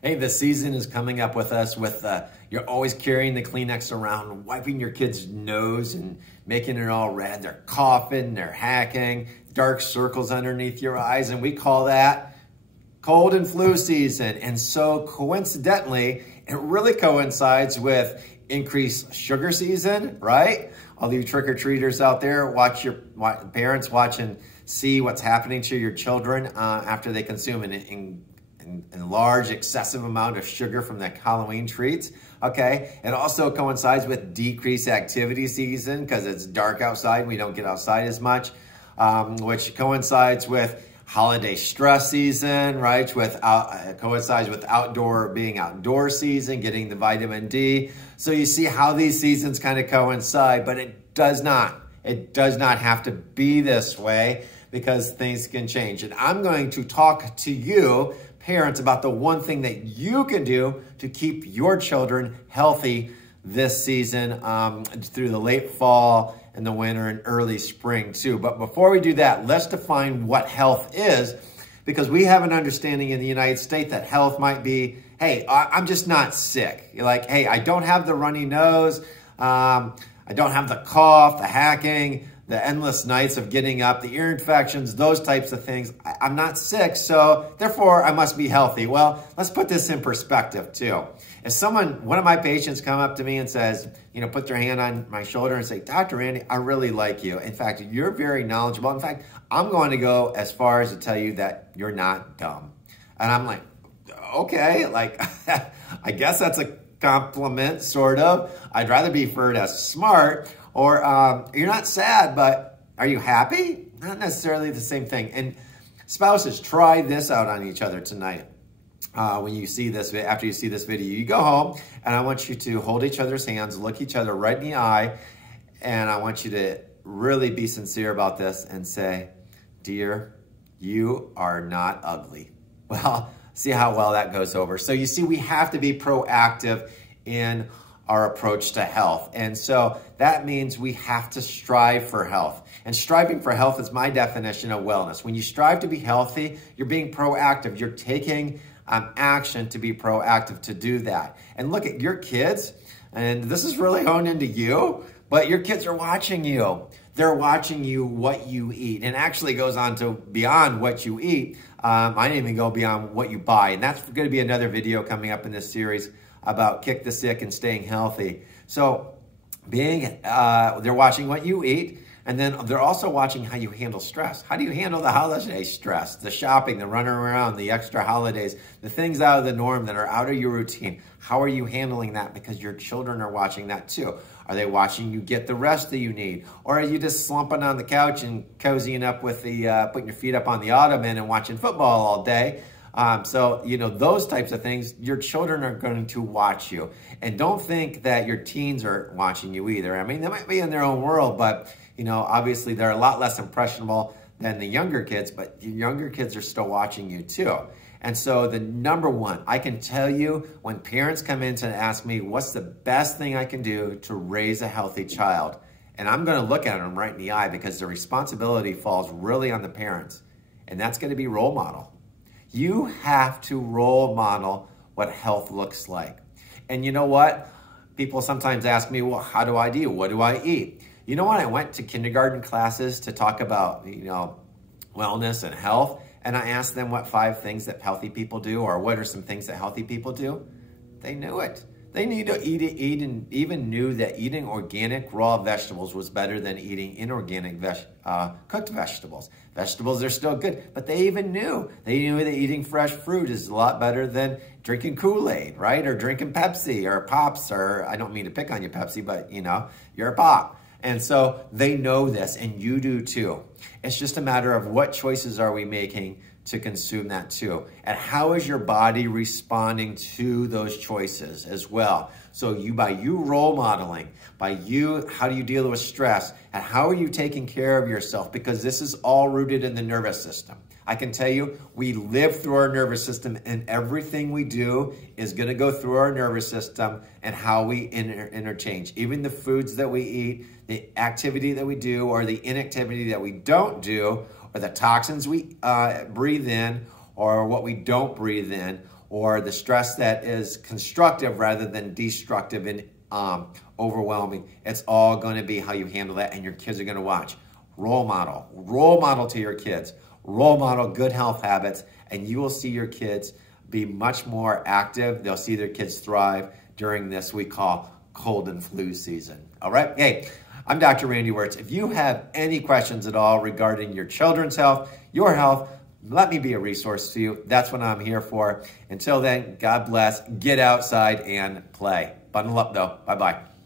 Hey, the season is coming up with us with, you're always carrying the Kleenex around, wiping your kid's nose and making it all red. They're coughing, they're hacking, dark circles underneath your eyes, and we call that cold and flu season. And so coincidentally, it really coincides with increased sugar season, right? All you trick-or-treaters out there, parents watch and see what's happening to your children after they consume an large, excessive amount of sugar from the Halloween treats, okay? It also coincides with decreased activity season because it's dark outside. We don't get outside as much, which coincides with holiday stress season, right? Coincides with being outdoor season, getting the vitamin D. So you see how these seasons kind of coincide, but it does not have to be this way because things can change. And I'm going to talk to you, parents, about the one thing that you can do to keep your children healthy this season through the late fall and the winter and early spring too. But before we do that, let's define what health is, because we have an understanding in the United States that health might be, hey, I'm just not sick. You're like, hey, I don't have the runny nose. I don't have the cough, the hacking, the endless nights of getting up, the ear infections, those types of things. I'm not sick, so therefore I must be healthy. Well, let's put this in perspective too. If one of my patients come up to me and says, put their hand on my shoulder and say, Dr. Randy, I really like you. In fact, you're very knowledgeable. In fact, I'm going to go as far as to tell you that you're not dumb. And I'm like, okay, like, I guess that's a compliment, sort of. I'd rather be referred as smart. Or you're not sad, but are you happy? Not necessarily the same thing. And spouses, try this out on each other tonight. When you see this, after you see this video, you go home and I want you to hold each other's hands, look each other right in the eye, and I want you to really be sincere about this and say, dear, you are not ugly. Well, see how well that goes over. So you see, we have to be proactive in our approach to health. And so that means we have to strive for health. And striving for health is my definition of wellness. When you strive to be healthy, you're being proactive. You're taking action to be proactive to do that. And look at your kids, and this is really honed into you, but your kids are watching you. They're watching you, what you eat. And actually goes on to beyond what you eat. I didn't even go beyond what you buy. And that's going to be another video coming up in this series about kick the sick and staying healthy. So they're watching what you eat, and then they're also watching how you handle stress. How do you handle the holiday stress, the shopping, the running around, the extra holidays, the things out of the norm that are out of your routine? How are you handling that? Because your children are watching that too. Are they watching you get the rest that you need? Or are you just slumping on the couch and cozying up with putting your feet up on the ottoman and watching football all day? So, those types of things, your children are going to watch you. And don't think that your teens are watching you either. I mean, they might be in their own world, but, obviously they're a lot less impressionable than the younger kids, but the younger kids are still watching you too. And so the number one, I can tell you when parents come in to ask me, what's the best thing I can do to raise a healthy child? And I'm going to look at them right in the eye because the responsibility falls really on the parents. And that's going to be role model. You have to role model what health looks like. And you know what? People sometimes ask me, well, how do I do? What do I eat? You know what? I went to kindergarten classes to talk about, wellness and health. And I asked them what 5 things that healthy people do, or what are some things that healthy people do? They knew it. They need to eat and even knew that eating organic raw vegetables was better than eating inorganic cooked vegetables. Vegetables are still good, but they even knew. They knew that eating fresh fruit is a lot better than drinking Kool-Aid, right? Or drinking Pepsi or Pops, or I don't mean to pick on you, Pepsi, but you're a Pop. And so they know this, and you do too. It's just a matter of what choices are we making to consume that too. And how is your body responding to those choices as well? So by you role modeling, how do you deal with stress? And how are you taking care of yourself? Because this is all rooted in the nervous system. I can tell you, we live through our nervous system, and everything we do is going to go through our nervous system and how we interchange. Even the foods that we eat, the activity that we do, or the inactivity that we don't do, or the toxins we breathe in, or what we don't breathe in, or the stress that is constructive rather than destructive and overwhelming. It's all going to be how you handle that, and your kids are going to watch. Role model to your kids. Role model good health habits, and you will see your kids be much more active. They'll see their kids thrive during this we call cold and flu season. All right? Hey, I'm Dr. Randy Wirtz. If you have any questions at all regarding your children's health, your health, let me be a resource to you. That's what I'm here for. Until then, God bless. Get outside and play. Bundle up, though. Bye-bye.